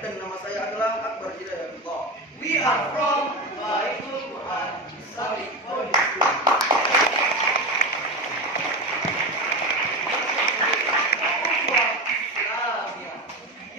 dan nama saya adalah Akbar Hidayatullah. We are from Baitul Quran Islamic Boarding School.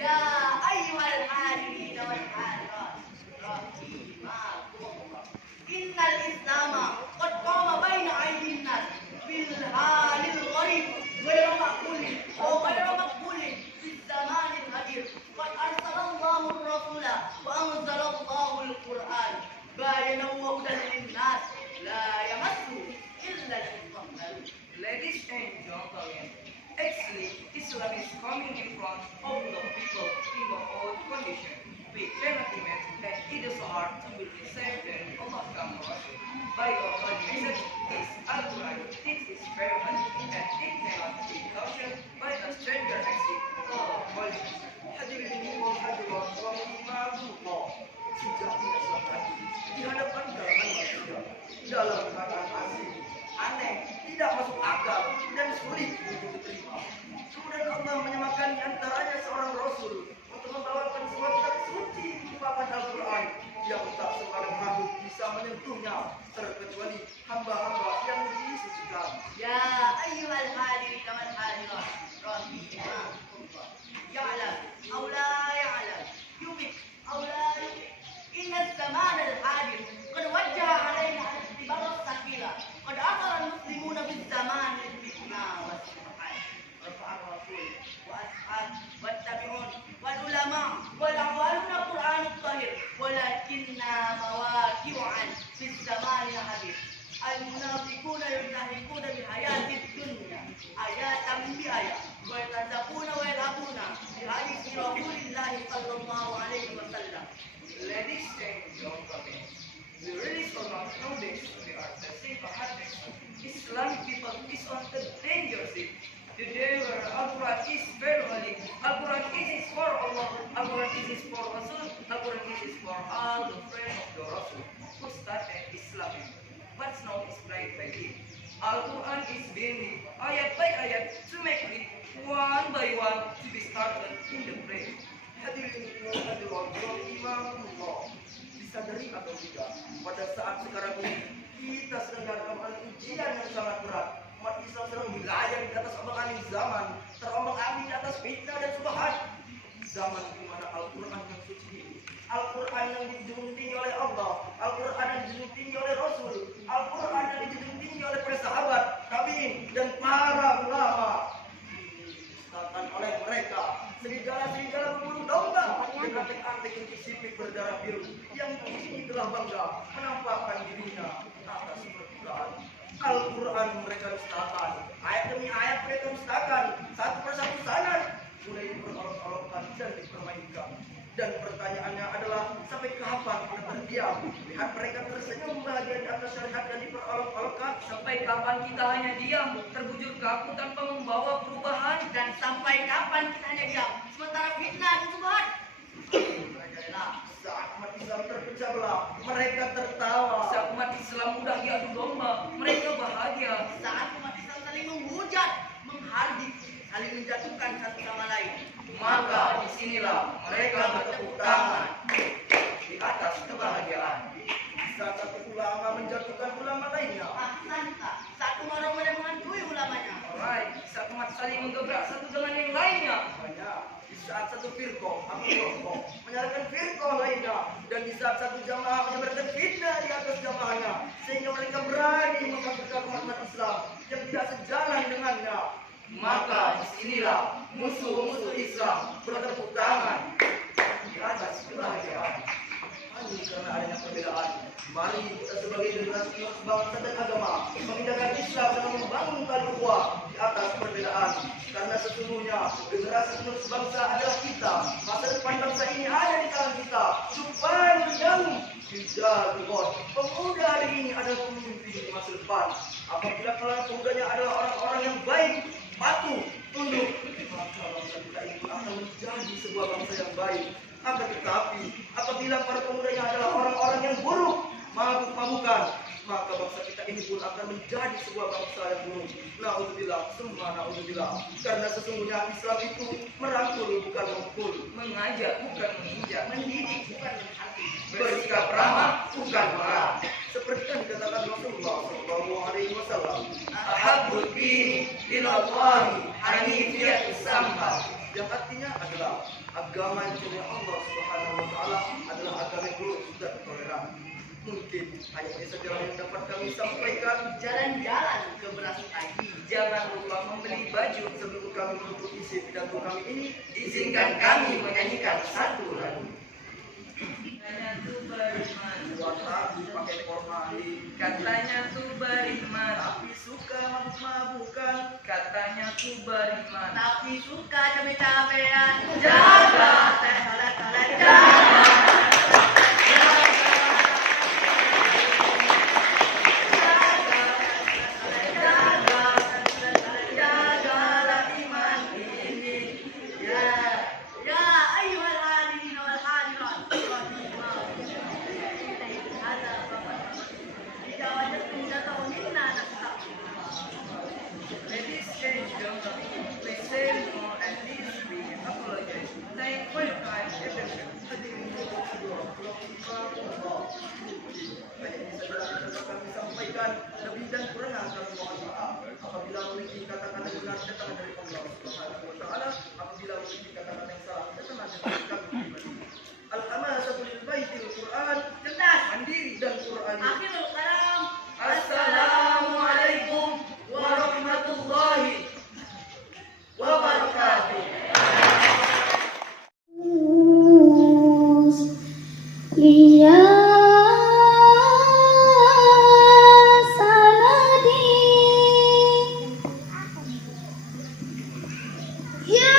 يا أيها الحاربين والحارات رحمكم الله إن الإسلام قد قام بين أيدي الناس بالحال الغريب غير مقبول وغير مقبول في الزمان الحديث قد أرسل الله الرسول وأنزل الله القرآن بينا وهدى للناس لا يمسه إلا المطهرون. Ladies and gentlemen, actually, Islam is coming in front of the people in the old condition. We cannot imagine that it is hard to believe saved and overcome Rasul. By the Holy message, this Al-Quran, this is very hard, and it cannot be captured by a stranger exit called Holy Message. Hadirin wahadirat rahimahullah. Sejati Islam tadi di hadapan kalangan manusia dalam keadaan asing, aneh, tidak masuk akal dan sulit untuk diterima. Kemudian Allah menyamakan di antaranya seorang Rasul untuk membawakan sebuah kitab suci merupakan Al-Quran yang tak seorang makhluk bisa menyentuhnya terkecuali hamba-hamba yang disucikan. يا أيها الحاربين والحارات رحمكم الله يعلم أو لا يعلم يمت أو لا يمت إن الزمان الحادث قد وجه علينا الاختبار الثقيل قد أخذ المسلمون بالزمان الفتنة والسبحان رفع الرسول وأصحاب والتابعون والعلماء والأعوان القرآن الطاهر ولكننا مواقعا في الزمان الحديث المنافقون ينتهكون بحياة الدنيا آيات بآية ويتزقون ويلعبون بحديث رسول الله صلى الله عليه وسلم. Ladies and gentlemen, we really so not know this. We are the same hadith. Islamic people is on the danger seat. The day where Al-Quran is very holy. Al-Quran is for Allah. Al-Quran is for Rasul. Al-Quran is for all the friends of the Rasul who started Islam. But now is played by him. Al-Quran is being ayat by ayat to make it one by one to be started in the prayer. Hadirin wahadirat rahimahullah. Disadari atau tidak, pada saat sekarang ini kita sedang dalam ujian yang sangat berat. Umat Islam sedang melayang di atas ombak-ambing zaman, terombang-ambing di atas fitnah dan subhat. Zaman di mana Al-Quran yang suci ini, Al-Quran yang dijunjung tinggi oleh Allah, Al-Quran yang dijunjung tinggi oleh Rasul, Al-Quran yang dijunjung tinggi oleh para sahabat, tabi'in dan para ulama, didustakan oleh mereka. Serigala-serigala berburu domba dan antek-antek yang sipit berdarah biru yang kini telah bangga menampakkan dirinya atas permukaan. Al-Quran mereka dustakan, ayat demi ayat mereka dustakan, satu persatu sanad mulai diperolok-olokkan dan dipermainkan. Dan pertanyaannya adalah, sampai kapan kita terdiam lihat mereka tersenyum bahagia di atas syariat dan diperolok-olokkan? Sampai kapan kita hanya diam, terbujur kaku tanpa membawa perubahan? Dan sampai kapan kita hanya diam sementara fitnah dan subhat? Nah, saat umat Islam terpecah belah, mereka tertawa. Saat umat Islam mudah diadu domba, mereka bahagia. Saat umat Islam saling menghujat, menghardik, saling menjatuhkan satu sama lain, Maka disinilah mereka bertepuk tangan di atas kebahagiaan. Saat satu ulama menjatuhkan ulama lainnya, ahsanta, saat Umar menghantui ulamanya, Alright, saat umat saling menggebrak satu dengan yang lainnya. banyak. Di saat satu firqah atau kelompok menyalahkan firqah lainnya, dan di saat satu jamaah menyebarkan fitnah di atas jamaahnya, sehingga mereka berani mengkafirkan umat Islam yang tidak sejalan dengannya. Maka disinilah musuh-musuh Islam bertepuk tangan di atas kebahagiaan. Hanya karena adanya perbedaan, mari kita sebagai generasi penerus bangsa dan agama memindahkan Islam dan membangun tali ukhuwah di atas perbedaan. Karena sesungguhnya generasi penerus bangsa adalah kita. Masa depan bangsa ini ada di tangan kita. Supaya yang dijadikan pemuda hari ini adalah pemimpin di masa depan. Apabila kalangan pemudanya adalah orang-orang yang baik, patuh, tunduk, maka bangsa kita ini akan menjadi sebuah bangsa yang baik. Akan tetapi, apabila para pemudanya adalah orang-orang yang buruk, mabuk-mabukan, maka bangsa kita ini pun akan menjadi sebuah bangsa yang buruk. Naudzubillah, summa naudzubillah. Karena sesungguhnya Islam itu merangkul bukan memukul, mengajak bukan menginjak, mendidik bukan menghakimi. bersikap ramah bukan marah. Seperti yang dikatakan Rasulullah Shallallahu Alaihi Wasallam, ahabbud dini ilallahi hanifiyatus samha, yang artinya adalah agama yang diridhoi Allah Subhanahu Wa Taala adalah agama yang lurus dan toleran. Mungkin hanya ini saja yang dapat kami sampaikan. Jalan-jalan ke Beras Haji. jangan lupa membeli baju. Sebelum kami menutup isi pidato kami ini, Izinkan kami menyanyikan satu lagu. Katanya tuh beriman, Wata dipakai formalin, katanya tuh beriman, tapi suka mabuk-mabukan. katanya tuh beriman. Tapi suka capek-capean. Jaga, toleh, jaga. Jagalah iman ini. Ya, ya, ayyuhal hadirin wal hadirat. Ada apa-apa. Jika wajadtum jatuh minna nasta'firullah. Ladies and gentlemen, please say no and please we apologize. Thank you for your kind attention. Banyak ini saja yang dapat kami sampaikan. Lebih dan kurang kami mohon maaf. Apabila memiliki kata-kata yang benar datang dari Allah Subhanahu Wa Taala, apabila memiliki kata-kata yang salah datang dari kami pribadi. Al-hamasatu lil baitil Quran, Cerdas. mandiri dan Quran. Akhirul kalam. Assalamualaikum warahmatullahi wabarakatuh. Iya sanadi ya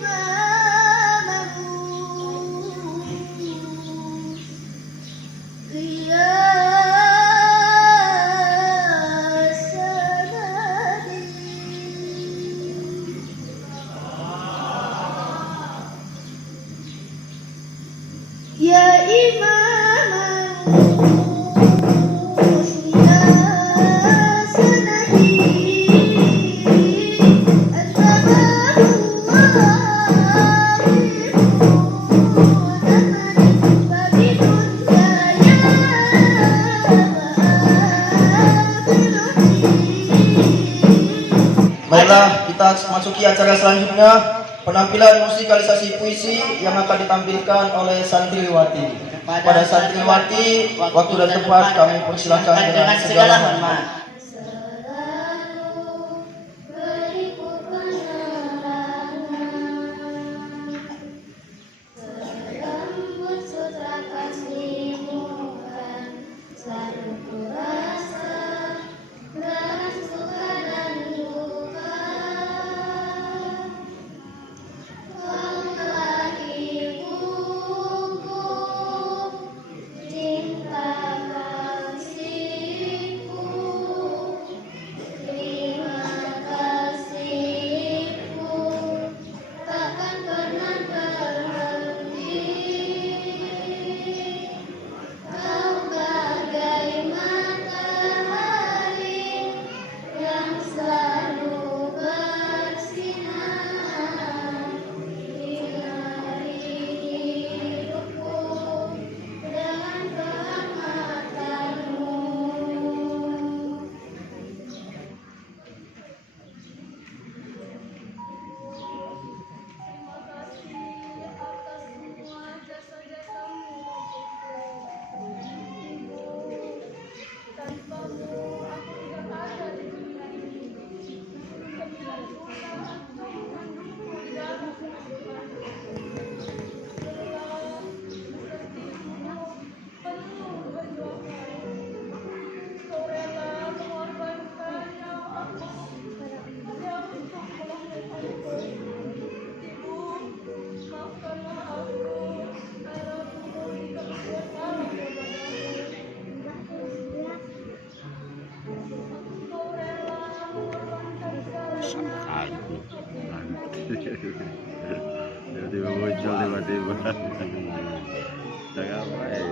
imamamu iya ya imamamu ya sanadi Baiklah, kita masuki acara selanjutnya, penampilan musikalisasi puisi yang akan ditampilkan oleh santriwati. Pada santriwati, waktu dan tempat kami persilakan dengan segala hormat. selalu berikut penerangan selembut sutra kasihmu kan selalu kurasa beras suka dan duka Kaulah ibuku cinta kasihku Tiba-tiba muncul tiba-tiba. Jangan apa ya?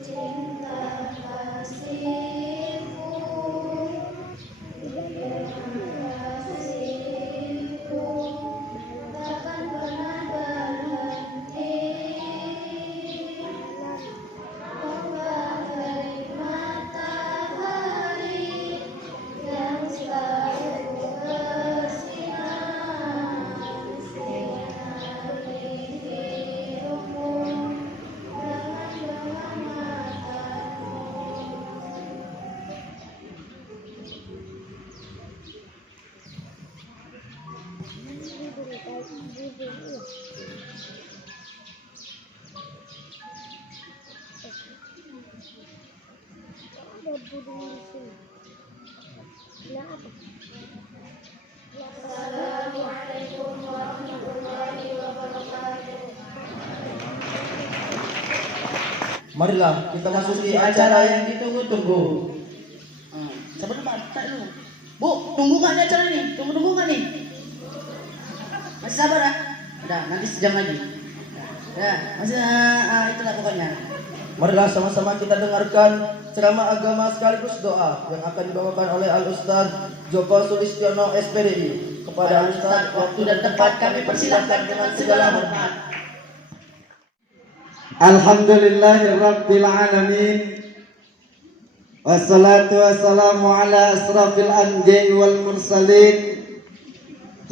Cinta kasihku, kasihku takkan pernah berhenti. Memberi matahari yang selalu bersinar, sinari hidupku dengan matamu. Assalamualaikum warahmatullahi wabarakatuh. Marilah kita masuki acara yang ditunggu-tunggu. Sabar tak lu. Bu, tunggu nggak nih acara ini? Tunggu nggak nih? Masih sabar ya? Udah, nanti sejam lagi. Ya, masih itulah pokoknya. Marilah sama-sama kita dengarkan ceramah agama sekaligus doa yang akan dibawakan oleh Al-Ustaz Joko Sulistiono SPDI. Kepada Al-Ustaz, Waktu dan tempat kami persilahkan dengan segala hormat. Alhamdulillahirabbil alamin. Wassalatu wassalamu ala asrafil anbiya'i wal mursalin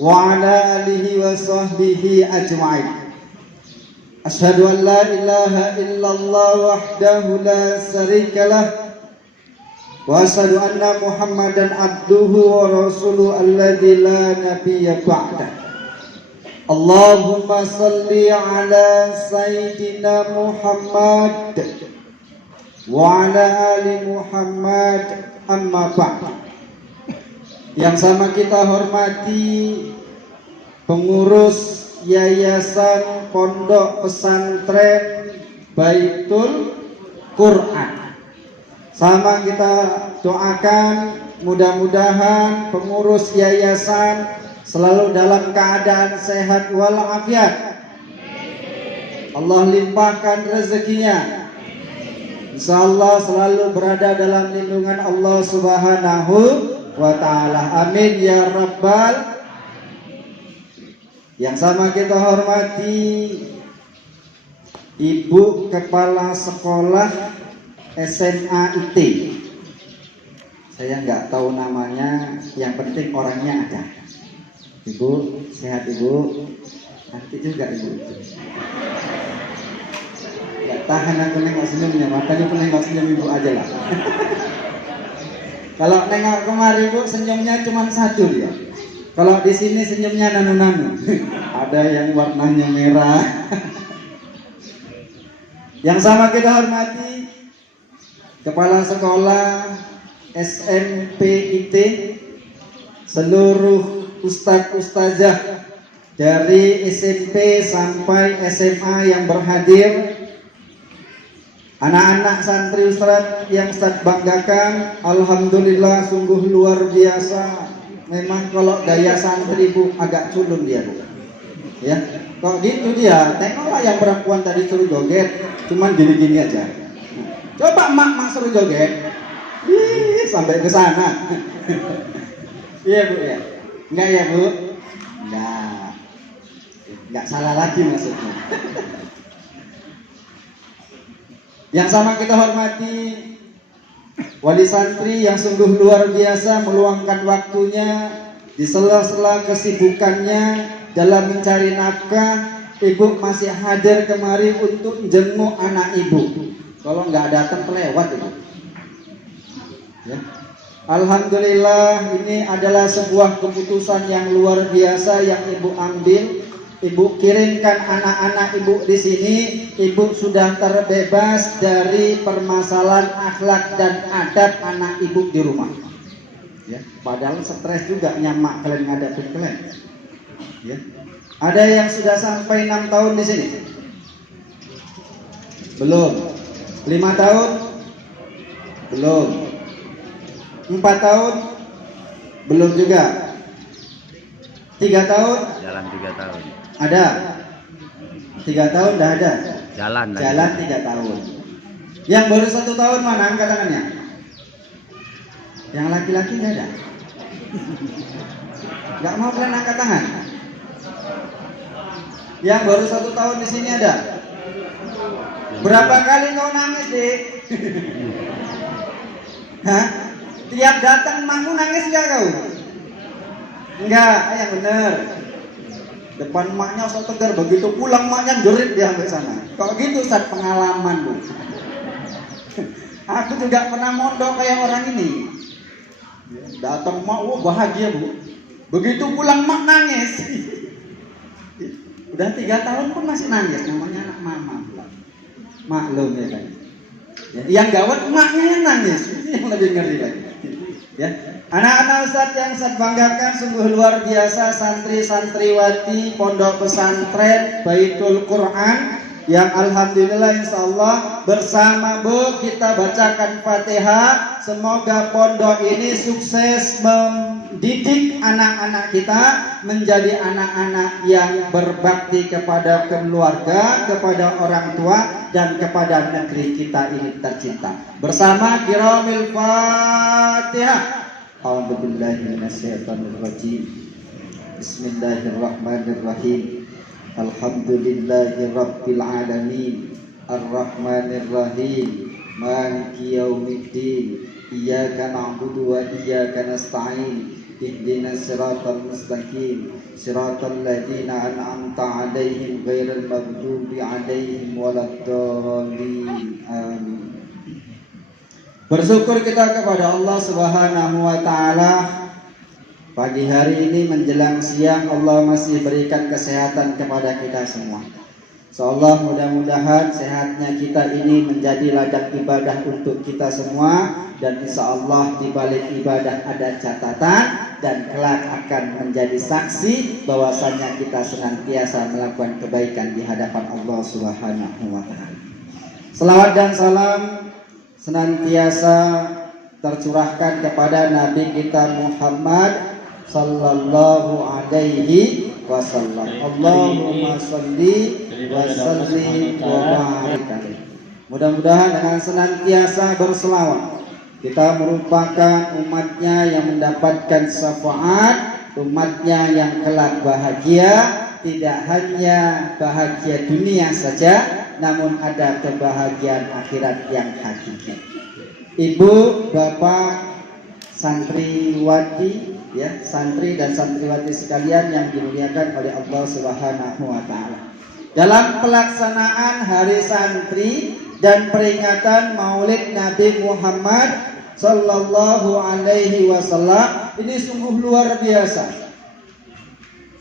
wa ala alihi wa sahbihi ajma'in. Asyhadu an la ilaha illallah wahdahu la syarikalah wa asyhadu anna Muhammadan abduhu wa rasuluhu alladzi la nabiyya ba'dah. Allahumma salli ala Sayyidina Muhammad wa ala ali Muhammad, amma ba'd. Yang sama kita hormati pengurus Yayasan Pondok Pesantren Baitul Quran. Sama kita doakan mudah-mudahan pengurus yayasan selalu dalam keadaan sehat walafiat. Allah limpahkan rezekinya. Insyaallah selalu berada dalam lindungan Allah Subhanahu wa taala. Amin ya rabbal. Yang sama kita hormati Ibu Kepala Sekolah SMA IT. Saya nggak tahu namanya, yang penting orangnya ada. Ibu, sehat Ibu? Nanti juga Ibu. Gak tahan aku nengok senyumnya, makanya aku nengok senyum Ibu aja lah. Kalau nengok kemari Ibu, senyumnya cuma satu dia. Kalau di sini senyumnya nanu-nanu. Ada yang warnanya merah. Yang sama kita hormati Kepala Sekolah SMP IT, seluruh Ustadz Ustazah dari SMP sampai SMA yang berhadir, anak-anak santri Ustadz yang Ustadz banggakan. Alhamdulillah sungguh luar biasa. Memang kalau gaya santri Bu agak culun dia Bu. Ya, kok gitu dia. Tengoklah yang perempuan tadi suruh joget, cuman gini-gini aja. Coba mak suruh joget, sampai ke sana. Iya Bu ya. Enggak ya Bu? Enggak salah lagi maksudnya. Yang sama kita hormati wali santri yang sungguh luar biasa meluangkan waktunya di sela-sela kesibukannya dalam mencari nafkah. Ibu masih hadir kemari untuk jenguk anak Ibu. Kalau nggak datang kelewat Ibu. Ya. Alhamdulillah, ini adalah sebuah keputusan yang luar biasa yang Ibu ambil. Ibu kirimkan anak-anak Ibu di sini. Ibu sudah terbebas dari permasalahan akhlak dan adab anak Ibu di rumah. Ya, padahal stres juga nyamak kalian ngadapin kalian. Ya. Ada yang sudah sampai 6 tahun di sini? Belum. 5 tahun? Belum. 4 tahun? Belum juga. 3 tahun? Jalan 3 tahun. Ada. 3 tahun dah ada. Jalan. Jalan 3 tahun. Yang baru 1 tahun mana angkat tangannya? Yang laki-laki nggak ada. Nggak mau kalian angkat tangan. Yang baru 1 tahun di sini ada. Berapa kali kau nangis, Dik? Hah? Tiap datang emakmu nangis nggak kau? Enggak, yang bener. Depan emaknya so tegar, begitu pulang emaknya jerit dia sampai sana. Kok gitu Ustaz, pengalaman Bu. Aku juga pernah mondok kayak orang ini. Datang emak, wah bahagia Bu. Begitu pulang emak nangis. Udah 3 tahun pun masih nangis, namanya anak mama. Maklum ya kan. Ya, yang gawat emaknya yang nangis, itu yang lebih ngeri lagi. Ya, anak-anak Ustaz yang saya banggakan, sungguh luar biasa santri-santriwati Pondok Pesantren Baitul Quran yang alhamdulillah insyaallah bersama Bu kita bacakan Fatihah. Semoga pondok ini sukses mendidik anak-anak kita menjadi anak-anak yang berbakti kepada keluarga, kepada orang tua, dan kepada negeri kita ini tercinta. Bersama Kiramil Fatihah. A'udzubillahi minasyaitonirrajim. Bismillahirrahmanirrahim. Alhamdulillahirabbil alamin. Arrahmanirrahim. Maliki yaumiddin. Iyyaka na'budu wa iyyaka nasta'in. Ihdinas siratal mustaqim. Siratal ladzina an'amta 'alaihim ghairil maghdubi 'alaihim waladdallin. Amin. Bersyukur kita kepada Allah Subhanahu wa taala. Pagi hari ini menjelang siang Allah masih berikan kesehatan kepada kita semua. Insyaallah mudah-mudahan sehatnya kita ini menjadi ladang ibadah untuk kita semua, dan insyaallah di balik ibadah ada catatan dan kelak akan menjadi saksi bahwasanya kita senantiasa melakukan kebaikan di hadapan Allah Subhanahu wa taala. Selawat dan salam senantiasa tercurahkan kepada Nabi kita Muhammad sallallahu alaihi wasallam. Allahumma sholli wa sallim wa barik alaihi. Mudah-mudahan dengan senantiasa berselawat kita merupakan umatnya yang mendapatkan syafaat, umatnya yang kelak bahagia, tidak hanya bahagia dunia saja, namun ada kebahagiaan akhirat yang hakiki. Ibu, bapak, santriwati, ya, santri dan santriwati sekalian yang dimuliakan oleh Allah Subhanahu wa taala. Dalam pelaksanaan Hari Santri dan peringatan Maulid Nabi Muhammad sallallahu alaihi wasallam ini sungguh luar biasa.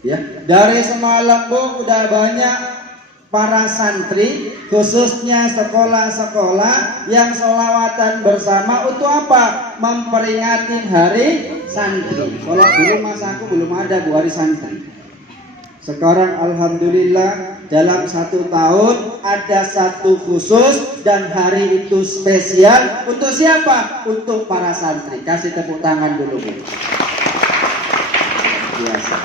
Ya, dari semalam Bu udah banyak para santri, khususnya sekolah-sekolah yang sholawatan bersama untuk apa? Memperingati Hari Santri. Kalau dulu masa aku belum ada Bu Hari Santri. Sekarang alhamdulillah dalam 1 tahun ada 1 khusus, dan hari itu spesial untuk siapa? Untuk para santri. Kasih tepuk tangan dulu Bu. Biasa.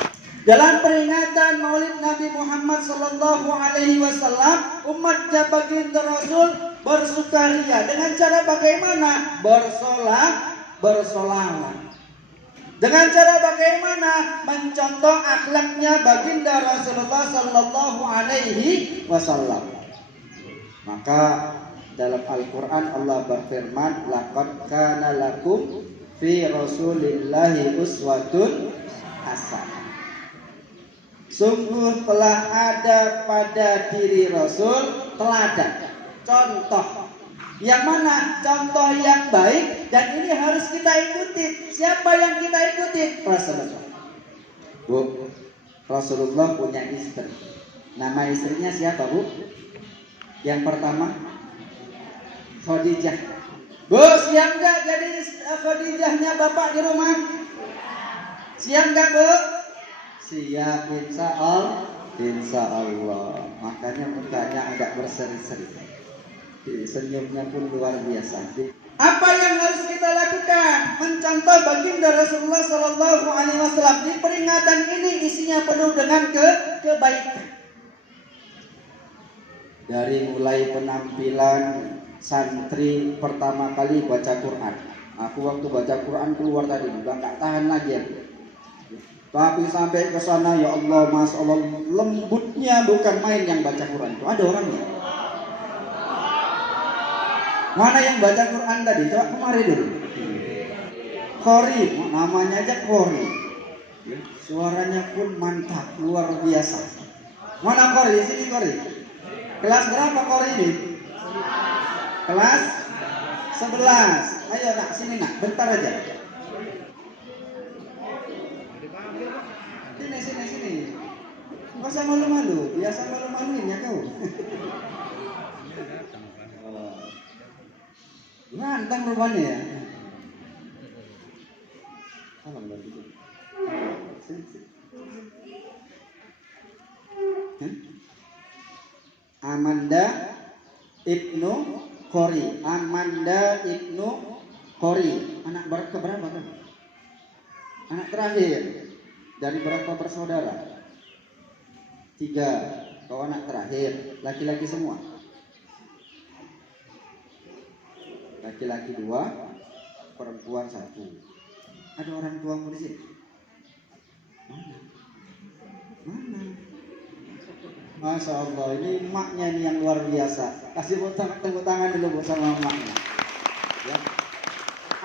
Dalam peringatan Maulid Nabi Muhammad sallallahu alaihi wasallam, umat baginda Rasul bersukaria dengan cara bagaimana? Bersolawat. Dengan cara bagaimana? Mencontoh akhlaknya baginda Rasulullah sallallahu alaihi wasallam. Maka dalam Al-Qur'an Allah berfirman, laqad kana lakum fi rasulillahi uswatun hasanah. Sungguh telah ada pada diri Rasul teladan, contoh. Yang mana? Contoh yang baik Dan ini harus kita ikuti. Siapa yang kita ikuti? Rasulullah. Bu, Rasulullah punya istri. Nama istrinya siapa, Bu? Yang pertama Khadijah. Bu, siap nggak jadi Khadijahnya Bapak di rumah? Siap nggak, Bu? Siap, insya Allah. Insya Allah. Makanya mukanya agak berseri-seri. Senyumnya pun luar biasa. Apa yang harus kita lakukan? Mencontoh baginda Rasulullah Sallallahu Alaihi Wasallam. Di peringatan ini isinya penuh dengan kebaikan. Dari mulai penampilan santri pertama kali baca Quran. Aku waktu baca Quran keluar tadi, udah nggak tahan lagi aku. Tapi sampai ke sana, ya Allah, Mas Allah, lembutnya bukan main yang baca Quran itu. Ada orangnya. Mana yang baca Quran tadi? Coba kemari dulu. Khori, namanya aja Khori. Suaranya pun mantap, luar biasa. Mana Khori? Sini Khori. Kelas berapa Khori ini? Kelas 11. Ayo nak, sini nak, bentar aja. Sini. Nggak usah malu-malu, biasa malu-maluin ya kau. Ganteng rupanya ya. Salam dari itu. Amanda Ibnu Khori. Amanda Ibnu Khori. Anak keberapa kan? Anak terakhir. Dari berapa bersaudara? 3. Kau anak terakhir. Laki-laki semua. Laki-laki 2, perempuan 1. Ada orang tuamu di sini? Mana? Masya Allah, ini emaknya nih yang luar biasa. Kasih tepuk tangan dulu bersama emaknya. Ya.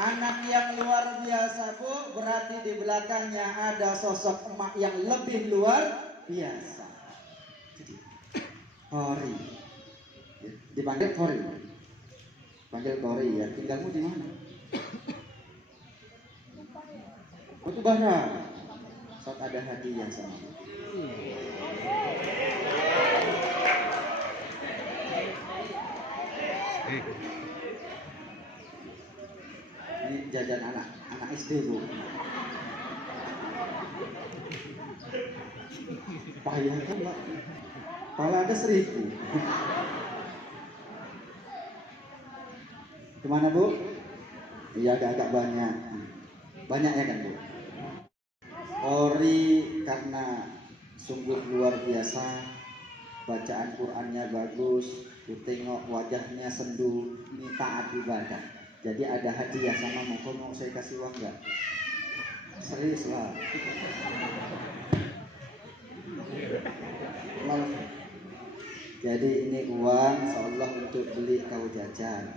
Anak yang luar biasa, Bu, berarti di belakangnya ada sosok emak yang lebih luar biasa. Khori. Dipanggil Khori. Panggil Khori ya. Tinggalmu di mana? Batu Bara. Saat ada hadiah sama. Ini jajan anak SD, Bu. Payah tuh, Mbak. Pala ada 1000. Kemana, Bu? Iya, agak-agak banyak. Banyak ya kan, Bu? Khori karena sungguh luar biasa. Bacaan Qur'annya bagus. Ku tengok wajahnya sendu. Ini taat ibadah. Jadi ada hadiah sama mau saya kasih uang nggak? Serius lah. Jadi ini uang insyaallah untuk beli kau jajan.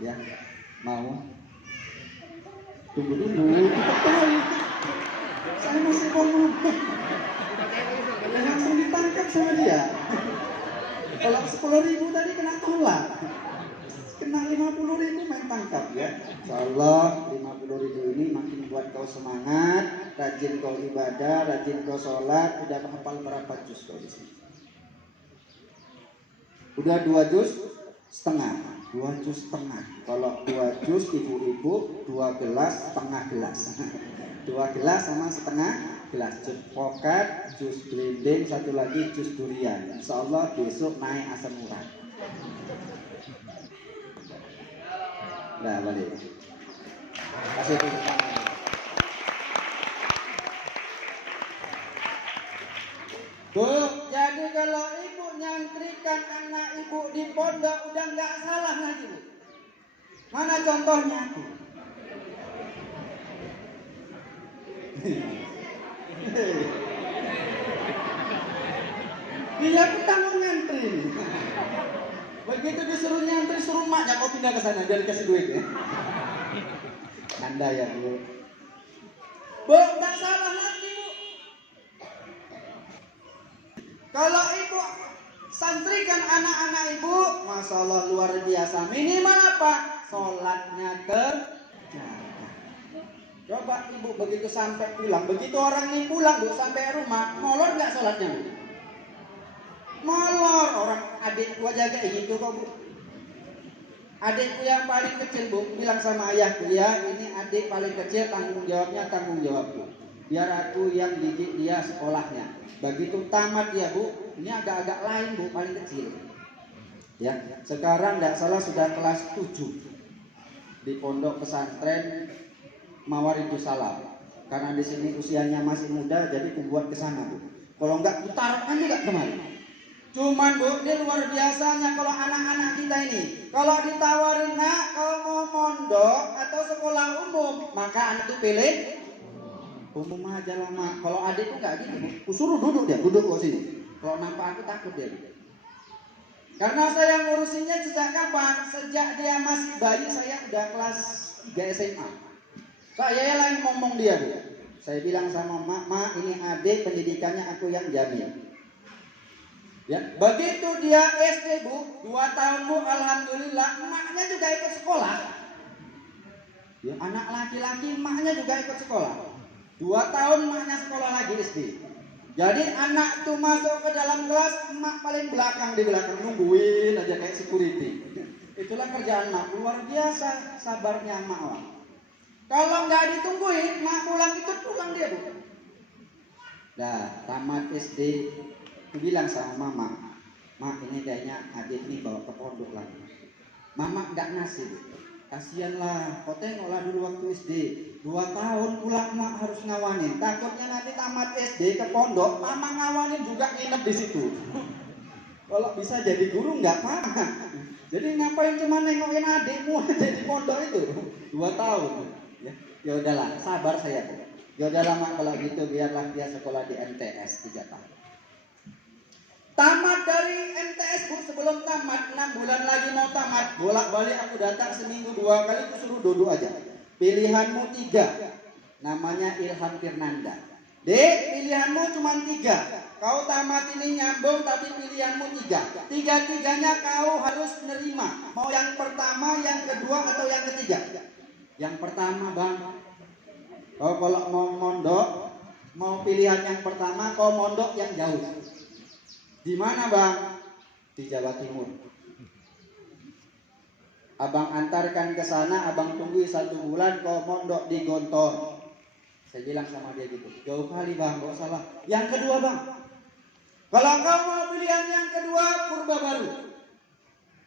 Ya, mau? Tunggu dulu. Saya masih ngomong. Langsung ditangkap sama dia. Kalau 10.000 tadi kena tolak. Kena 50.000 main tangkap ya. Insyaallah 50.000 ini makin buat kau semangat, rajin kau ibadah, rajin kau sholat. Udah hafal berapa juz kau di sini? Udah 2 juz setengah. 2 juz setengah. Kalau 2 juz ibu-ibu 2 gelas setengah gelas. 2 gelas sama setengah gelas. Jus pokat, jus blending, satu lagi jus durian. Insyaallah besok naik asam urat. Nah, balik. Kasih tepuk tangan. Bu, jadi kalau ibu nyantrikan anak ibu di pondok udah nggak salah lagi, Bu. Mana contohnya? Dia pun tanggung ngantri. Begitu disuruh nyantri, suruh maknya kau pindah ke sana, dia dikasih duit ya. Anda ya, Bu. Bu, nggak salah lagi, Bu. Kalau ibu santrikan anak-anak ibu, masya Allah luar biasa. Minimal apa? Sholatnya terjaga. Coba ibu begitu sampai pulang, begitu orang ini pulang bu sampai rumah, molor nggak sholatnya bu? Molor. Orang adikku aja kayak gitu kok bu. Adikku yang paling kecil bu bilang sama ayahku, ya ini adik paling kecil, tanggung jawabnya tanggung jawabku. Biar aku yang didik dia sekolahnya. Begitu tamat dia bu, ini agak-agak lain bu, paling kecil. Ya, sekarang tidak salah sudah kelas 7 di pondok pesantren Mawaridus Salam. Karena di sini usianya masih muda, jadi aku buat ke sana bu. Kalau enggak utarakan juga kemarin. Cuman bu, dia luar biasanya kalau anak-anak kita ini. Kalau ditawarin nak, kalau mau mondok atau sekolah umum, maka anak itu pilih umum aja lah mak. Kalau adikku enggak gitu bu. Aku suruh duduk dia, duduk kok sini. Kalau nampak aku takut dia. Karena saya ngurusinnya sejak kapan? Sejak dia masih bayi, saya udah kelas 3 SMA. Saya yang ngomong dia bu. Saya bilang sama mak, ini adik pendidikannya aku yang jamin. Ya, begitu dia SD bu, 2 tahun bu, alhamdulillah, emaknya juga ikut sekolah. Ya, anak laki-laki emaknya juga ikut sekolah. 2 tahun emaknya sekolah lagi SD. Jadi anak tuh masuk ke dalam kelas, emak paling belakang di belakang nungguin aja kayak security. Itulah kerjaan emak, luar biasa sabarnya emak orang. Kalau nggak ditungguin, emak pulang itu pulang dia bu. Dah tamat SD, aku bilang sama mama, mak ini kayaknya adik ini bawa ke pondok lagi. Mama nggak ngasih, kasihan lah. Kau tengoklah dulu waktu SD, 2 tahun pulang mak harus ngawanin. Takutnya nanti tamat SD ke pondok, mama ngawanin juga nginep di situ. Kalau bisa jadi guru nggak apa-apa. Jadi ngapain cuma nengokin adikmu aja di pondok itu 2 tahun. Ya udahlah, sabar saya bu. Ya udahlah mak kalau gitu biarlah dia sekolah di MTS 3 tahun. Tamat dari MTS bu, sebelum tamat 6 bulan lagi mau tamat, bolak-balik aku datang seminggu 2 kali, aku suruh duduk aja. Pilihanmu 3, namanya Ilham Firnanda. Dek, pilihanmu cuma 3. Kau tamat ini nyambung tapi pilihanmu 3. 3-3-nya kau harus nerima. Mau yang pertama, yang kedua atau yang ketiga? Yang pertama bang. Kau kalau mau mondok, mau pilihan yang pertama, kau mondok yang jauh. Di mana bang? Di Jawa Timur. Abang antarkan ke sana, abang tunggu 1 bulan, kau mondok di Gontor. Saya bilang sama dia gitu, jauh kali bang, gak usah lah. Yang kedua bang, kalau kau mau pilihan yang kedua, Purba Baru,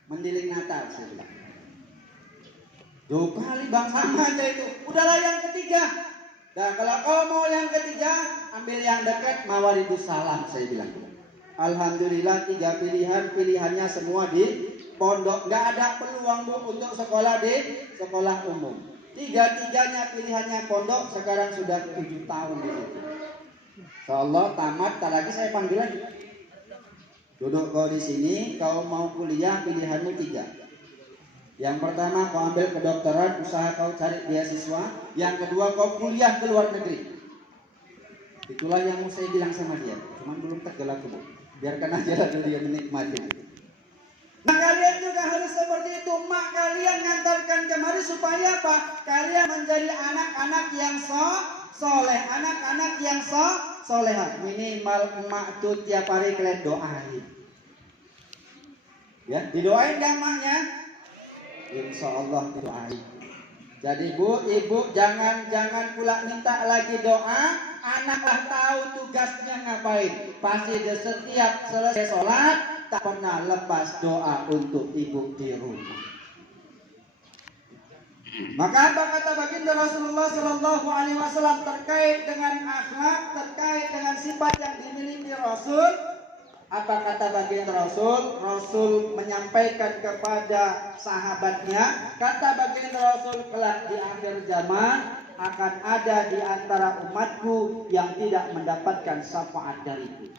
Mendiling Natal, saya bilang. Jauh kali bang, sama aja itu. Udahlah yang ketiga. Nah kalau kau mau yang ketiga, ambil yang dekat Mawaridus Salam, saya bilang. Alhamdulillah 3 pilihan, pilihannya semua di pondok. Gak ada peluang bu untuk sekolah di sekolah umum. 3-3-nya pilihannya pondok. Sekarang sudah 7 tahun di situ. Insyaallah tamat, tak lagi saya panggil lagi. Duduk kau di sini, kau mau kuliah pilihanmu 3. Yang pertama kau ambil kedokteran, usaha kau cari beasiswa. Yang kedua kau kuliah ke luar negeri. Itulah yang mau saya bilang sama dia. Cuman belum tegal aku bu. Biarkan aja lah dia menikmati. Nah kalian juga harus seperti itu. Mak kalian ngantarkan kemari supaya apa? Kalian menjadi anak-anak yang soleh, anak-anak yang soleha. Minimal emak tuh tiap hari kalian doain. Ya, didoain gak maknya? Insya Allah didoain. Jadi bu, ibu jangan pula minta lagi doa. Anaklah tahu tugasnya ngapain. Pasti dia setiap selesai sholat tak pernah lepas doa untuk ibu di rumah. Maka apa kata baginda Rasulullah Shallallahu Alaihi Wasallam terkait dengan akhlak, terkait dengan sifat yang dimiliki Rasul? Apa kata baginda Rasul? Rasul menyampaikan kepada sahabatnya, kata baginda Rasul, kelak di akhir zaman akan ada di antara umatku yang tidak mendapatkan syafaat dariku.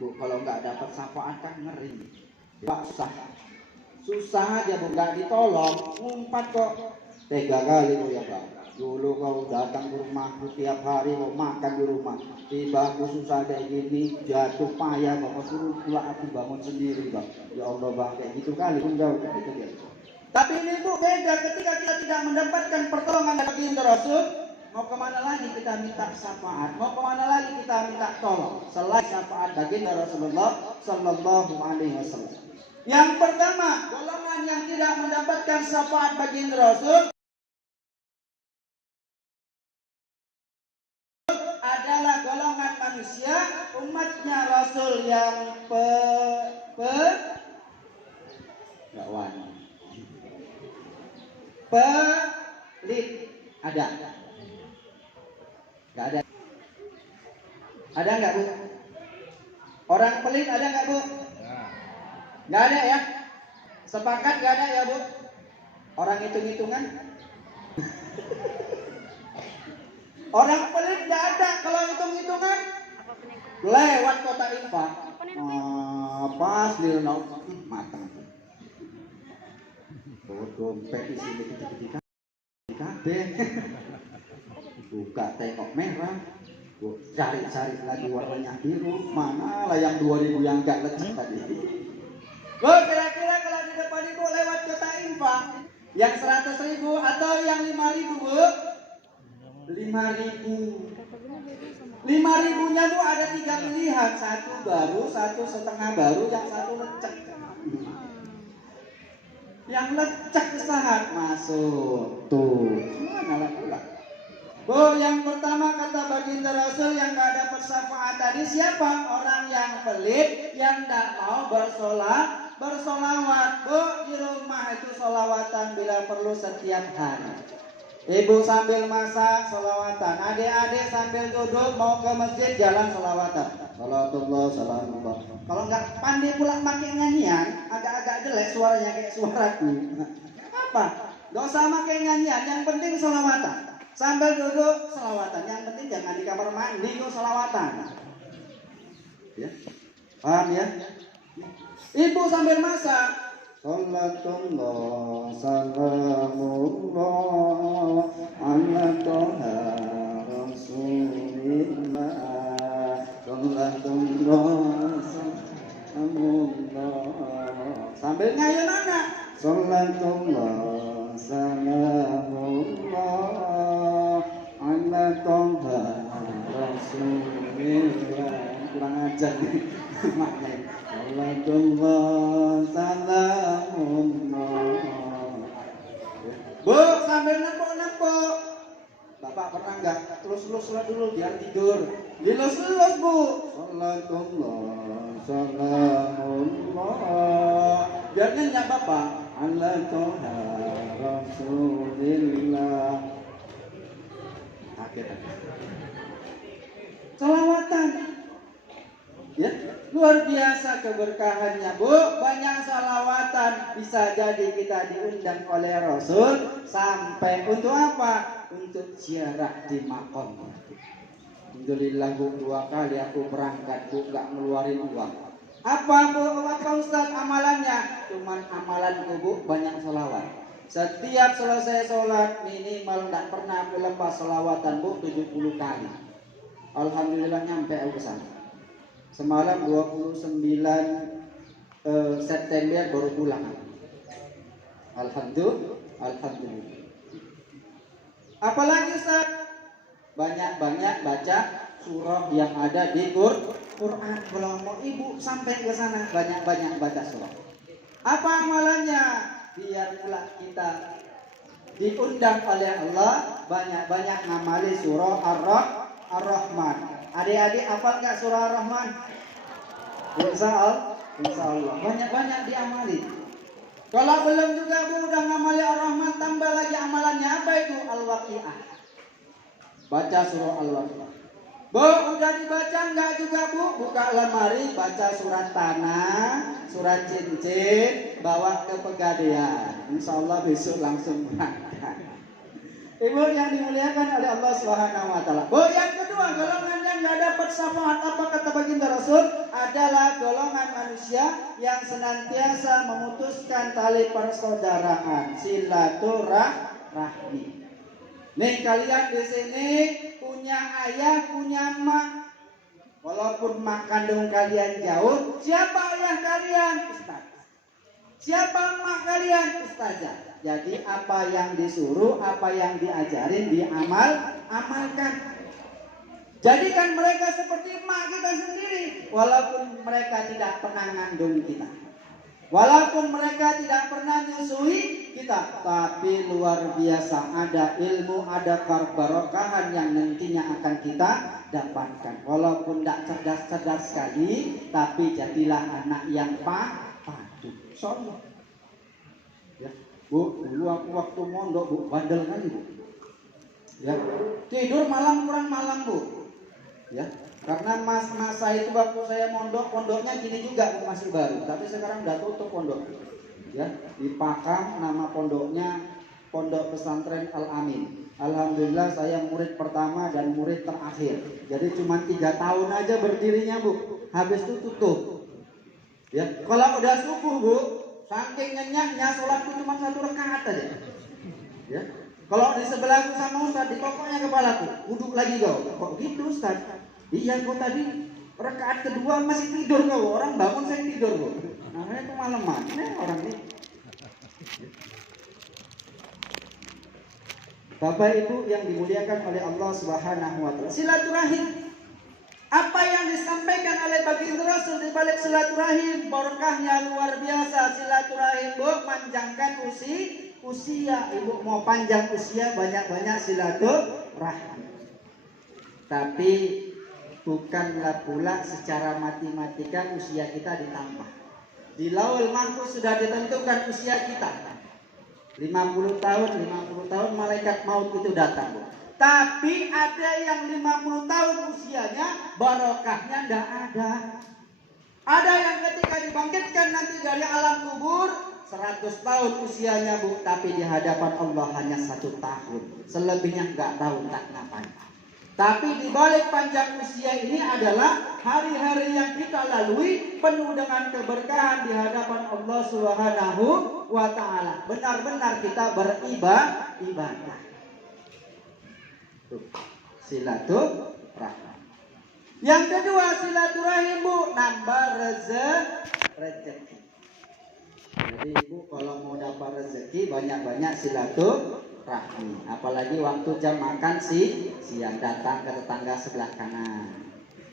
Bu, kalau nggak dapat syafaat kan ngeri. Pak susah aja bu, nggak ditolong, ngumpat kok. Tega kali bu ya bang. Dulu kau datang ke rumahku tiap hari kau makan di rumah. Tiba aku susah kayak gini, jatuh payah kau suruh pula aku bangun sendiri bang. Ya Allah bang, kayak gitu kali pun jauh kayak gitu dia. Tapi ini bu beda ketika kita tidak mendapatkan pertolongan dari baginda Rasul. Mau kemana lagi kita minta syafaat? Mau kemana lagi kita minta tolong selain syafaat baginda Rasulullah Sallallahu Alaihi Wasallam? Yang pertama, golongan yang tidak mendapatkan syafaat baginda Rasul adalah golongan manusia umatnya Rasul yang pelit. Ada? Gak ada. Ada nggak Bu? Orang pelit ada nggak Bu? Nggak ada ya? Sepakat nggak ada ya Bu? Orang hitung-hitungan? Orang pelit nggak ada. Kalau hitung-hitungan lewat kota infak. Pas di matang. Dompet di sini ketika kabeh. Buka tengok merah. Cari-cari lagi warnanya biru. Mana lah yang 2000 yang gak lecek tadi? Bu, kira-kira kalau di depan ibu lewat kota infak yang 100.000 atau yang 5.000 Bu? 5.000. 5.000-nya Bu ada 3 pilihan, satu baru, satu setengah baru, yang satu lecek. Yang lecek sesaat masuk tuh. Mana lah pula? Bu, yang pertama kata baginda Rasul yang gak dapat syafaat tadi siapa? Orang yang pelit, yang tak mau bersolawat. Bu, di rumah itu solawatan bila perlu setiap hari. Ibu sambil masak solawatan, adik-adik sambil duduk mau ke masjid jalan solawatan. Salatullah, salamullah. Kalau nggak pandai pula pakai nyanyian, agak-agak jelek suaranya kayak suaraku. Apa? Gak usah pakai nyanyian, yang penting solawatan. Sambil duduk solawatan, yang penting jangan di kamar mandi kok solawatan. Ya, paham ya? Ibu sambil masak. Salatullah, salamullah, ala toha rasulillah. Salatullah, salamullah. Sambil ngayun anak. Salatullah, salamullah, ala toha rasulillah. Kurang ajar nih maknanya. Salatullah, salamullah. Bu, sambil nempok-nempok. Bapak pernah nggak lus-lus dulu biar tidur? Dilus-lus Bu. Salatullah, salamullah. Biar nyenyak Bapak. Ala toha rasulillah. Akhirnya salawatan. Ya, luar biasa keberkahannya Bu. Banyak salawatan. Bisa jadi kita diundang oleh Rasul. Sampai untuk apa? Untuk ziarah di makam. Alhamdulillah Bu, 2 kali aku berangkat Bu, gak ngeluarin uang. Apa Bu? Apa Ustaz amalannya? Cuman amalanku Bu, banyak salawat. Setiap selesai sholat minimal gak pernah aku lepas salawatan Bu 70 kali. Alhamdulillah nyampe aku kesana. Semalam 29 September baru pulang. Alhamdulillah. Apalagi Ustaz? Banyak-banyak baca surah yang ada di Quran. Kalau mau ibu sampai ke sana banyak-banyak baca surah. Apa amalannya? Biar pula kita diundang oleh Allah banyak-banyak ngamali surah Ar-Rahman. Adik-adik hafal nggak surah Ar-Rahman? Insya Allah banyak-banyak diamali. Kalau belum juga Bu udah ngamali Ar-Rahman, tambah lagi amalannya apa itu? Al-Waqi'ah. Baca surah Al-Waqi'ah. Bu udah dibaca nggak juga Bu? Buka lemari baca surat tanah, surat cincin, bawa ke Pegadaian. Insya Allah besok langsung berangkat. Ibu yang dimuliakan oleh Allah Subhanahu wa taala. Bu, yang kedua, golongan yang enggak dapat syafaat apa kata baginda Rasul adalah golongan manusia yang senantiasa memutuskan tali persaudaraan, silaturahmi. Nih kalian di sini punya ayah, punya emak. Walaupun mak kandung kalian jauh, siapa ayah kalian? Ustaz. Siapa mak kalian? Ustazah. Jadi apa yang disuruh, apa yang diajarin, amalkan. Jadikan mereka seperti mak kita sendiri. Walaupun mereka tidak pernah ngandung kita, walaupun mereka tidak pernah nyusui kita, tapi luar biasa ada ilmu, ada keberkahan yang nantinya akan kita dapatkan. Walaupun tidak cerdas-cerdas sekali, tapi jadilah anak yang patuh. Soalnya, ya, Bu, dulu aku waktu mondok, Bu, bandel kali, Bu. Ya, tidur malam kurang malam, Bu. Ya, karena masa itu waktu saya mondok, pondoknya gini juga, Bu, masih baru, tapi sekarang udah tutup pondok. Ya, di Pakam, nama pondoknya Pondok Pesantren Al-Amin. Alhamdulillah saya murid pertama dan murid terakhir. Jadi cuma 3 tahun aja berdirinya, Bu. Habis itu tutup. Ya, kalau udah subuh, Bu, saking nyenyaknya sholatku cuma 1 rakaat aja. Ya, kalau di sebelahku sama Ustaz, di pokoknya kepalaku, duduk lagi kau. Kok gitu, Ustaz? Iya, kau tadi rakaat kedua masih tidur kau. Orang bangun saya tidur, Bu. Namanya itu malaman. Orang ini. Bapak Ibu yang dimuliakan oleh Allah Subhanahu wa taala. Silaturahim. Apa yang disampaikan oleh baginda Rasul di balik silaturahim, berkahnya luar biasa. Silaturahim, Bu, panjangkan usia. Ibu mau panjang usia, banyak-banyak silaturahim. Tapi bukanlah pula secara matematika usia kita ditambah. Di Lauhul Mahfuz sudah ditentukan usia kita. 50 tahun malaikat maut itu datang, Bu. Tapi ada yang 50 tahun usianya, barokahnya tidak ada. Ada yang ketika dibangkitkan nanti dari alam kubur 100 tahun usianya, Bu, tapi di hadapan Allah hanya 1 tahun. Selebihnya nggak tahu tak ngapain. Tapi di balik panjang usia ini adalah hari-hari yang kita lalui penuh dengan keberkahan di hadapan Allah Subhanahu wa taala. Benar-benar kita beribadah. Silaturahim. Yang kedua, silaturahim, Bu, nambah rezeki. Jadi Ibu kalau mau dapat rezeki banyak-banyak silaturahmi. Apalagi waktu jam makan siang datang ke tetangga sebelah kanan.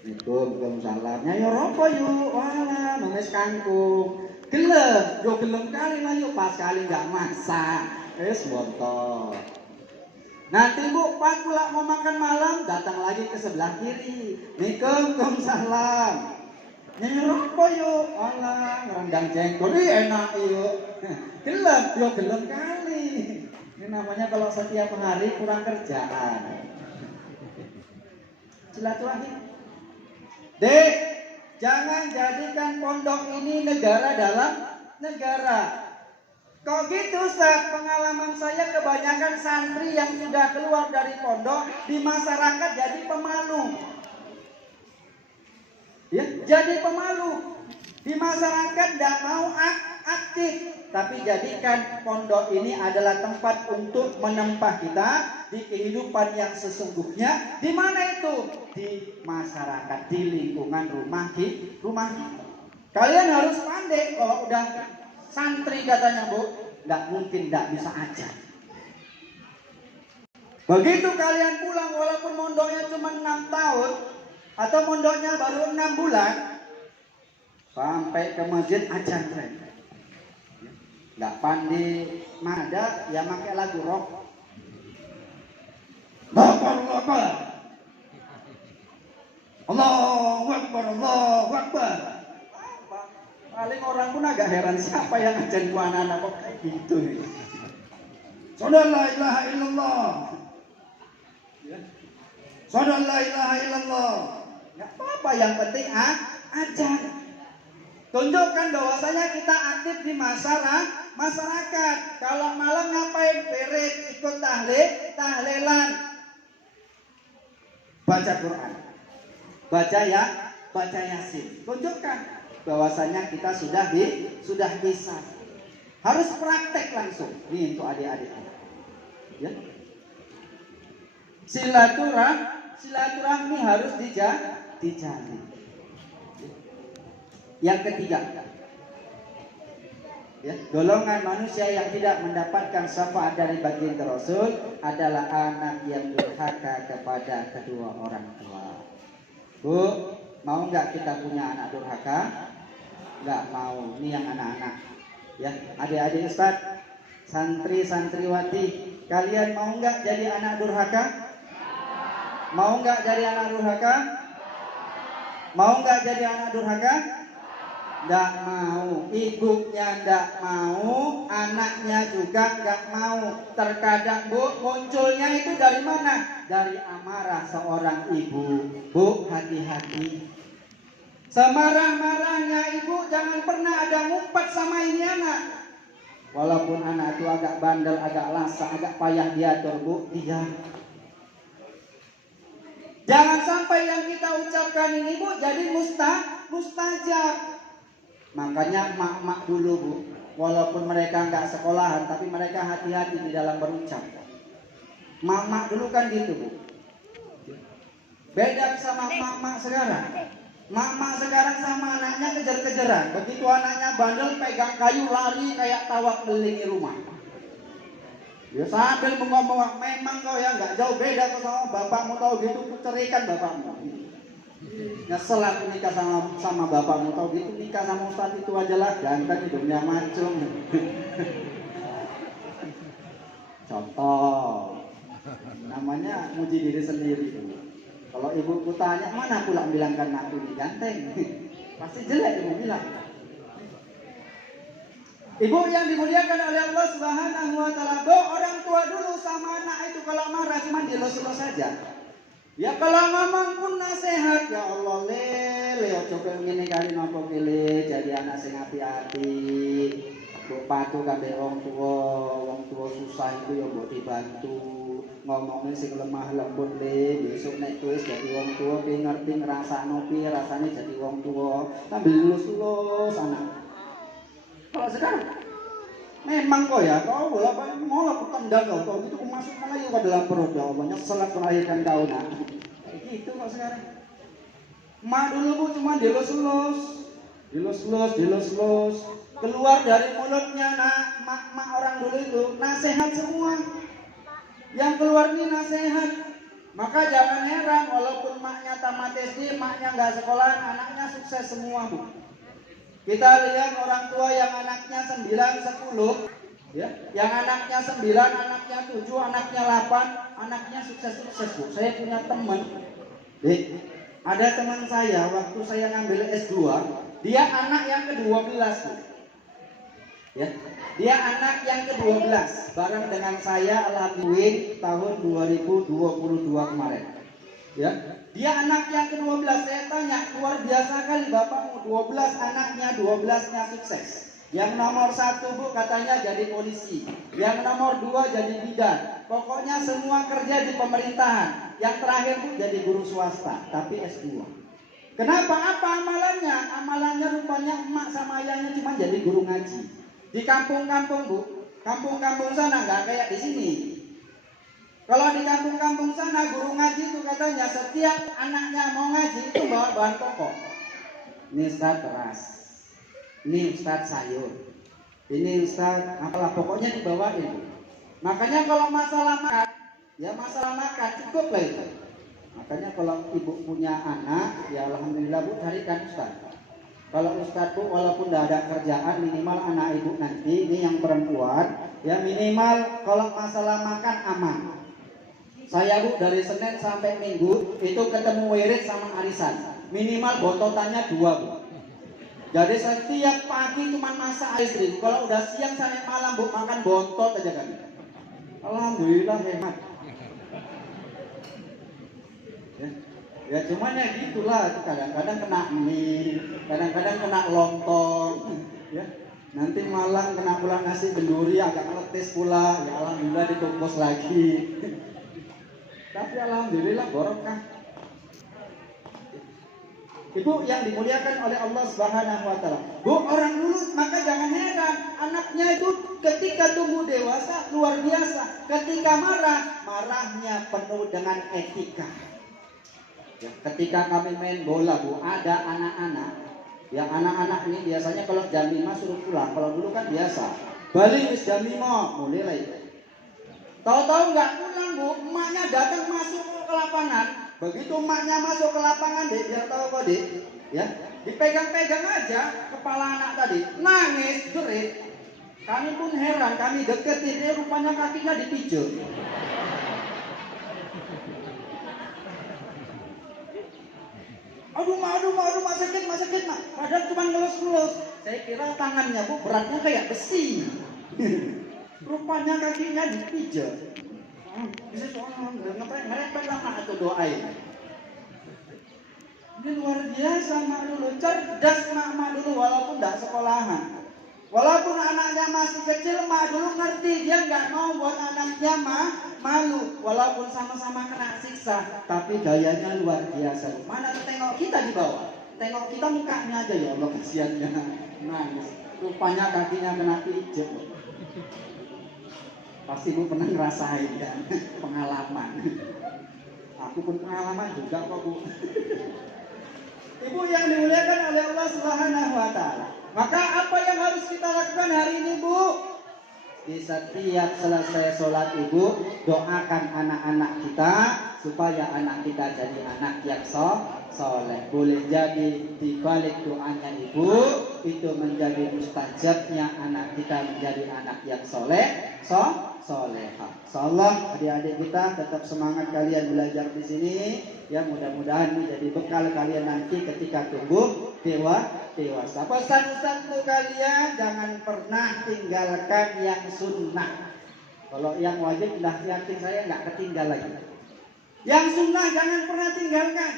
Assalamualaikum, salamnya ya ropo yuk, wala nulis kangkung. Gelem kali lah yuk, pas kali nggak masak, bontot. Nanti Bu pas pula mau makan malam datang lagi ke sebelah kiri. Assalamualaikum, salam. Nyanyi ropo yuk, wala rendang jengkol, enak yuk. Gelem kali. Ini namanya kalau setiap hari kurang kerjaan. Silaturahim. Dek, jangan jadikan pondok ini negara dalam negara. Kok gitu, Ustaz? Pengalaman saya kebanyakan santri yang sudah keluar dari pondok di masyarakat jadi pemalu. Ya, jadi pemalu. Di masyarakat tidak mau aktif, tapi jadikan pondok ini adalah tempat untuk menempa kita di kehidupan yang sesungguhnya. Di mana itu? Di masyarakat, di lingkungan rumah kita. Kalian harus pandai. Kalau udah santri katanya, Bu, nggak mungkin nggak bisa ajar. Begitu kalian pulang, walaupun mondoknya cuma 6 tahun atau mondoknya baru 6 bulan, sampai ke masjid ajar mereka. Nggak pandai mada, ya pakai lagu rock. Allahu Akbar, Allahu Akbar, Allahu Akbar. Paling orang pun agak heran, siapa yang ngajarin gua anak-anak kok kayak gitu. Saudara la ilaha illallah. Saudara la ilaha illallah. Nggak apa-apa, yang penting ajar. Tunjukkan bahwasanya kita aktif di masyarakat. Kalau malam ngapain? Beres, ikut tahlilan. Baca Quran. Baca Yasin. Tunjukkan bahwasanya kita sudah bisa. Harus praktek langsung. Ini untuk adik-adik. Ya. Silaturahmi harus dijalin. Yang ketiga, Ya, golongan manusia yang tidak mendapatkan syafaat dari baginda Rasul adalah anak yang durhaka kepada kedua orang tua. Bu, mau nggak kita punya anak durhaka? Nggak mau. Ini yang anak-anak. Ya, adik-adik Ustaz, santri-santriwati, kalian mau nggak jadi anak durhaka? Mau nggak jadi anak durhaka? Mau nggak jadi anak durhaka? Nggak mau, ibunya nggak mau, anaknya juga nggak mau. Terkadang Bu, munculnya itu dari mana? Dari amarah seorang ibu. Bu, hati-hati. Semarah-marahnya ibu jangan pernah ada ngumpat sama ini anak. Walaupun anak itu agak bandel, agak lasa, agak payah diatur, Bu, diam. Jangan sampai yang kita ucapkan ini, Bu, jadi mustajab. Makanya mak-mak dulu, Bu, walaupun mereka nggak sekolahan, tapi mereka hati-hati di dalam berucap. Mak-mak dulu kan gitu, Bu. Beda sama mak-mak sekarang. Mak-mak sekarang sama anaknya kejar-kejaran. Begitu anaknya bandel, pegang kayu lari kayak tawak kelilingi rumah. Dia sambil ngomong, memang kau ya nggak jauh beda kau sama bapakmu, tahu gitu, ku ceraikan bapakmu. Nyesel aku nikah sama bapakmu, tahu gitu, nikah sama ustaz itu aja lah, jangan di dunia macam. Contoh, namanya muji diri sendiri. Kalau ibuku tanya, mana pula bilangkan aku ini ganteng? Pasti jelek ibu bilang. Ibu yang dimuliakan oleh Allah Subhanahu wa taala, orang tua dulu sama anak itu kalau marah cuma dilus-lus saja. Ya kalau ngomong pun nasihat, ya Allah le coba ngene kali napa kile jadi anak sing hati-hati. Mbok patuh kabeh wong tua susah itu ya mbok dibantu. Ngomongnya sing lemah lembut le, besok nek tulis jadi wong tua ki ngerti ngrasakno piye rasane jadi wong tua. Sambil lulus-lulus anak. Kalau sekarang memang kok ya, kau bolak-balik ngolok tendang kau gitu, masukkan lagi ke dalam perut ya Allah, nyesel aku melahirkan kau nak. Gitu kok sekarang. Mak dulu Bu cuma dilus-lus, keluar dari mulutnya mak orang dulu itu nasihat semua. Yang keluar ini nasihat. Maka jangan heran walaupun maknya tamat SD, maknya nggak sekolah, anaknya sukses semua Bu. Kita lihat orang tua yang anaknya 9, 10, ya, yang anaknya 9, anaknya 7, anaknya 8, anaknya sukses-sukses Bu. Saya punya teman, ada teman saya waktu saya ngambil S2, dia anak yang ke-12 Bu. Ya, dia anak yang ke-12 bareng dengan saya alhamdulillah tahun 2022 kemarin. Ya, dia anak yang ke-12. Saya tanya, luar biasa kali bapakmu, 12 anaknya, 12-nya sukses. Yang nomor 1 Bu katanya jadi polisi, yang nomor 2 jadi bidan. Pokoknya semua kerja di pemerintahan. Yang terakhir Bu jadi guru swasta, tapi S2. Kenapa? Apa amalannya? Amalannya rupanya emak sama ayahnya cuma jadi guru ngaji. Di kampung-kampung Bu, kampung-kampung sana nggak kayak di sini. Kalau di kampung-kampung sana guru ngaji itu katanya setiap anaknya mau ngaji itu bawa bahan pokok. Ini Ustaz beras, ini Ustaz sayur, ini Ustaz apalah pokoknya dibawain. Makanya kalau masalah makan, ya masalah makan cukup lah itu. Makanya kalau ibu punya anak, ya alhamdulillah Bu carikan Ustaz. Kalau Ustaz Bu walaupun tidak ada kerjaan, minimal anak ibu nanti ini yang perempuan, ya minimal kalau masalah makan aman. Saya Bu dari Senin sampai Minggu itu ketemu wirid sama arisan. Minimal bontotannya 2 Bu. Jadi setiap pagi cuma masak istri. Kalau udah siang sampai malam Bu makan bontot aja kan. Alhamdulillah hemat. Ya cuman ya gitulah, kadang-kadang kena mie, kadang-kadang kena lontong, ya. Nanti malam kena pula nasi kenduri agak meletis pula, ya alhamdulillah dikukus lagi. Tapi alhamdulillah barokah. Itu yang dimuliakan oleh Allah Subhanahu wa taala. Bu, orang dulu maka jangan heran, anaknya itu ketika tumbuh dewasa luar biasa. Ketika marahnya penuh dengan etika. Ya, ketika kami main bola Bu, ada anak-anak Ya anak-anak ini biasanya kalau jam 5 suruh pulang. Kalau dulu kan biasa. Balik wis jam 5, mulai lah itu. Tahu-tahu nggak pulang bu, emaknya datang masuk ke lapangan. Begitu emaknya masuk ke lapangan, dek, biar tahu kok dek, ya, dipegang-pegang aja kepala anak tadi, nangis, jerit. Kami pun heran, kami deketin, rupanya kakinya dipijat. Aduh mak sakit mak. Padahal cuma ngelus-ngelus. Saya kira tangannya bu beratnya kayak besi. Rupanya kakinya dipijat. Bisa soalnya ngerepet lama atau doain. Ini luar biasa mak dulu, cerdas mak dulu walaupun tidak sekolahan. Walaupun anaknya masih kecil, mak dulu ngerti dia nggak mau buat anaknya malu. Walaupun sama-sama kena siksa, tapi gayanya luar biasa. Mana tuh tengok kita di bawah, tengok kita mukanya aja ya Allah kasihannya nangis. Rupanya kakinya kena pijat. Pasti ibu pernah ngerasain kan pengalaman. Aku pun pengalaman juga kok bu. Ibu yang dimuliakan oleh Allah Subhanahu Wa Taala. Maka apa yang harus kita lakukan hari ini bu? Di setiap selesai sholat ibu doakan anak-anak kita supaya anak kita jadi anak yang soleh. Boleh jadi di balik doanya ibu itu menjadi mustajabnya anak kita menjadi anak yang solehah. Insyaallah adik-adik kita tetap semangat kalian belajar di sini. Ya mudah-mudahan menjadi bekal kalian nanti ketika tumbuh dewasa. Pesan-pesan untuk kalian jangan pernah tinggalkan yang sunnah. Kalau yang wajib dah yakin saya nggak ketinggalan lagi. Yang sunnah jangan pernah tinggalkan.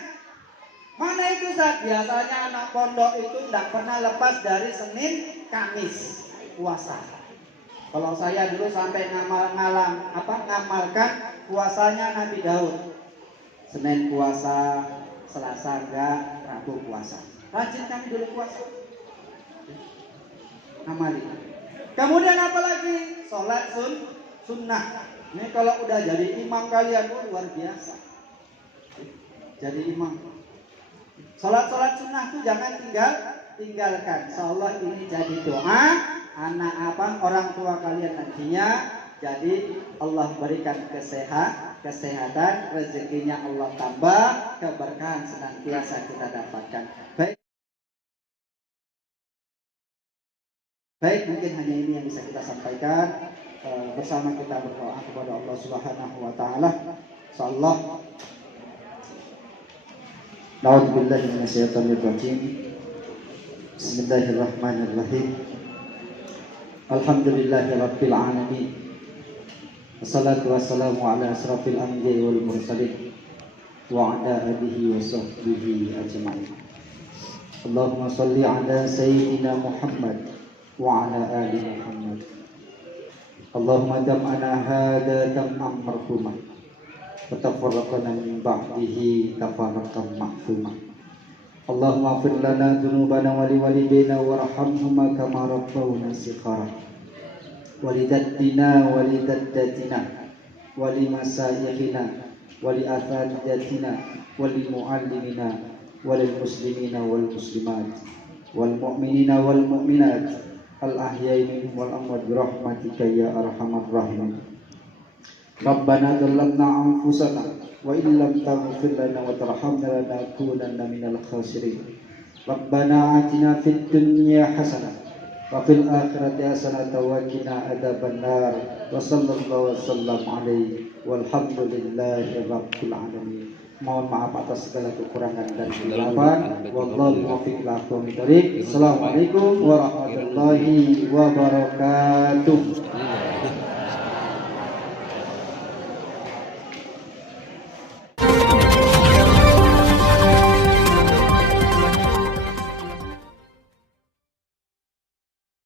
Mana itu saat biasanya anak pondok itu tidak pernah lepas dari Senin Kamis puasa. Kalau saya dulu sampai ngamalkan puasanya Nabi Daud. Senin puasa, Selasa enggak, Rabu puasa. Rajin kami dulu puasa. Amali. Kemudian apa lagi? Sholat sunnah. Ini kalau udah jadi imam kalian luar biasa. Jadi imam. Sholat sunnah itu jangan tinggalkan. Insyaallah ini jadi doa anak orang tua kalian nantinya. Jadi Allah berikan kesehatan, rezekinya Allah tambah, keberkahan senantiasa kita dapatkan. Baik, mungkin hanya ini yang bisa kita sampaikan. Bersama kita berdoa kepada Allah Subhanahu Wa Taala. Insyaallah. A'udzubillahi minasyaitonirrajim. Bismillahirrahmanirrahim. Alhamdulillahirabbil alamin. Wassalatu wassalamu ala asrafil anbiya'i wal mursalin wa ala alihi wa sahbihi ajma'in. Allahumma shalli ala sayyidina Muhammad wa ala ali Muhammad. Allahumma dam'ana hadha dam'an marhumah wa tafarraqana min ba'dihi tafarraqan ma'fumah. Allahumma ighfir lana dhunubana wa liwalidayna warhamhuma kama rabbawna shighara. Walidatina walidaddatina walimasayikhina waliathadidatina walimuallimina walilmuslimina walmuslimat walmu'minina walmu'minat al-ahya'i minhum wal amwat birahmatika ya arhamar rahimin. Rabbana dhallamna anfusana wa illam taghfir lana wa tarhamna lanakunanna minal khasirin. Rabbana atina fid dunya hasanah wa fil akhirati hasanatan wa qina adzabannar. Wa sallallahu wasallam alaihi walhamdulillahi rabbil alamin. Mohon maaf atas segala kekurangan dan kesilapan. Wallahu muwaffiq ila aqwamit thoriq. Assalamualaikum warahmatullahi wabarakatuh.